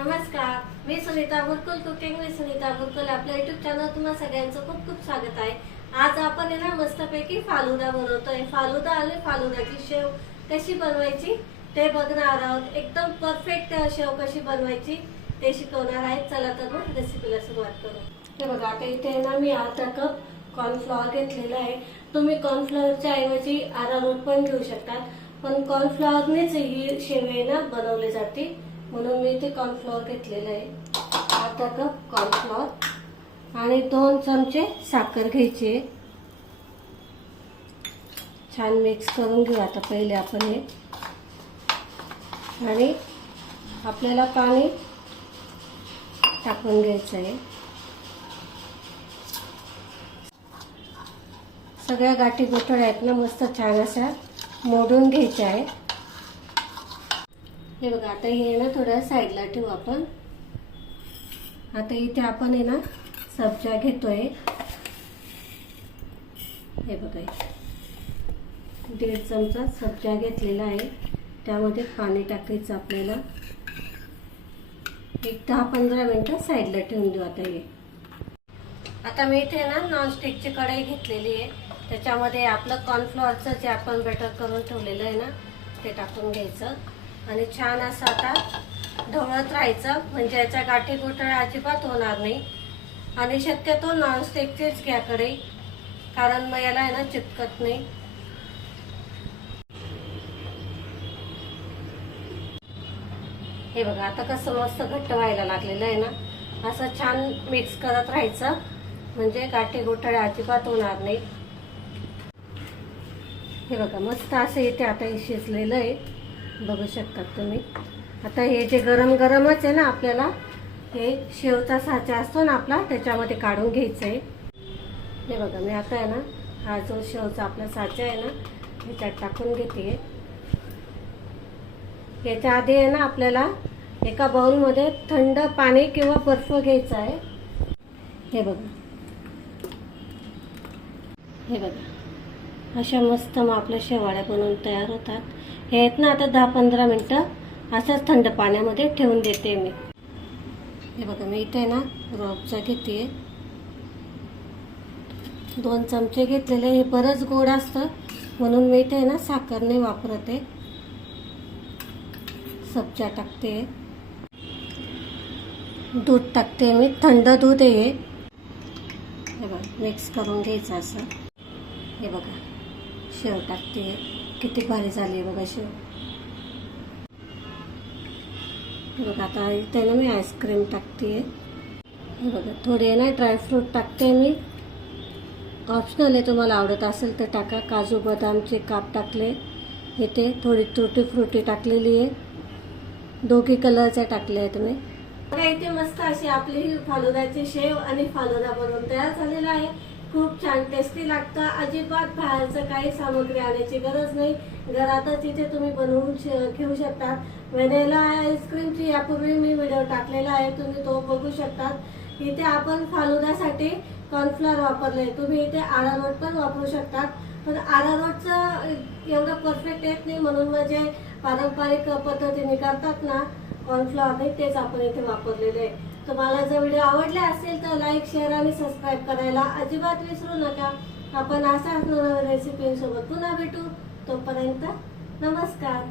नमस्कार, मी Sunita बुरकुल cooking with Sunita बुरकुल आपल्या YouTube channel तुम्हा सगळ्यांचं खूप खूप स्वागत आहे। आज आपण ना मस्तपैकी फालुदा बनवतोय। फालुदा आणि फालुदाची शेव कशी बनवायची ते बघणार आहोत। एकदम परफेक्ट शेव कशी बनवायची ते शिकवणार आहे। चला तर मग रेसिपीला सुरुवात करू। हे बघा, आता इथे ना मी अर्धा कप कॉर्नफ्लॉवर घेतलेला आहे। तुम्ही कॉर्नफ्लॉवरच्या ऐवजी अरारोट पण घेऊ शकता, पण कॉर्नफ्लॉवरनेच ही शेव ना बनवली जाते, म्हणून मी इथे कॉर्नफ्लॉवर घेतलेलं आहे। अर्धा कप कॉर्नफ्लॉवर आणि 2 चमचे साखर घ्यायची। छान मिक्स करून घेऊ आता पहिले आपण हे, आणि आपल्याला पाणी टाकून घ्यायचं आहे। सगळ्या गाठी गोठळ्या आहेत ना मस्त छान अशा मोडून घ्यायच्या आहे। हे बघा, आता हे ना थोड्या साईडला ठेवू आपण। आता इथे आपण ना सब्जा घेतोय। हे बघा, 1.5 चमचा सब्जा घेतलेला आहे। त्यामध्ये पाणी टाकायचं आपल्याला। एक 10-15 मिनिटं साईडला ठेवून देऊ आता हे। आता मी इथे ना नॉनस्टिकची कढई घेतलेली आहे। त्याच्यामध्ये आपलं कॉर्नफ्लॉवरचं जे आपण बॅटर करून ठेवलेलं आहे ना ते टाकून घ्यायचं आणि छान असं आता ढवळत राहायचं, म्हणजे याच्या गाठी गोठळ्या अजिबात होणार नाही। आणि शक्यतो नॉनस्टिकचीच घ्या कढई, कारण मग याला आहे ना चिपकत नाही। हे बघा, आता कसं मस्त घट्ट व्हायला लागलेलं आहे ना। असं छान मिक्स करत राहायचं, म्हणजे गाठी गोठळ्या अजिबात होणार नाही। हे बघा, मस्त असं इथे आता हे शिजलेलं आहे, बघू शकता तुम्ही। आता हे जे गरम गरमच आहे ना, आपल्याला हे शेवचा साचा असतो ना आपला, त्याच्यामध्ये काढून घ्यायचं आहे। हे बघा, मी आता आहे ना हा जो शेवचा आपला साचा आहे ना ह्याच्यात टाकून घेते। याच्या आधी आहे ना आपल्याला एका बाउलमध्ये थंड पाणी किंवा बर्फ घ्यायचा आहे। हे बघा, हे बघा, अशा मस्त मग आपल्या शेवाळ्या बनवून तयार होतात। हे आहेत ना आता 10-15 मिनिटं असंच थंड पाण्यामध्ये ठेवून देते मी। हे बघा, मी इथे ना रूअफजा घेते। 2 चमचे घेतलेले। हे बरंच गोड असतं म्हणून मी इथे ना साखर नाही वापरते। सब्जा टाकते, दूध टाकते मी, थंड दूध आहे। हे बघा, मिक्स करून घ्यायचं असं। हे बघा, शेव टाकते, किती भारी झाली बघा शेव। बघा, आता इथे ना मी आईस्क्रीम टाकते। हे बघा, थोडे ना ड्रायफ्रूट टाकते मी, ऑप्शनल आहे, तुम्हाला आवडत असेल तर टाका। काजू बदामचे काप टाकले, इथे थोडी तुटी फ्रुटी टाकलेली आहे, दोघी कलरचे टाकले आहेत मी। इथे मस्त अशी आपली फालुदाची शेव आणि फालुदा बनवून तयार झालेला आहे। खूप छान टेस्टी लागतं। अजिबात बाहेरचं काही सामग्री आणायची गरज नाही, घरातच इथे तुम्ही बनवून घेऊ शकता। व्हॅनिला आईस्क्रीमची यापूर्वी मी व्हिडिओ टाकलेला आहे, तुम्ही तो बघू शकता। इथे आपण फालुदासाठी कॉर्नफ्लॉवर वापरले, तुम्ही इथे अरारोट पण वापरू शकता, पण अरारोटचं एवढं परफेक्ट येत नाही, म्हणून म्हणजे पारंपरिक पद्धतीने करतात ना कॉर्नफ्लॉवर, तेच आपण इथे वापरलेले आहे। तुम्हाला जर व्हिडिओ आवडला असेल तर लाईक, शेअर आणि सबस्क्राईब करायला अजिबात विसरू नका। आपण अशाच नवीन रेसिपींसोबत पुन्हा भेटू, तोपर्यंत नमस्कार।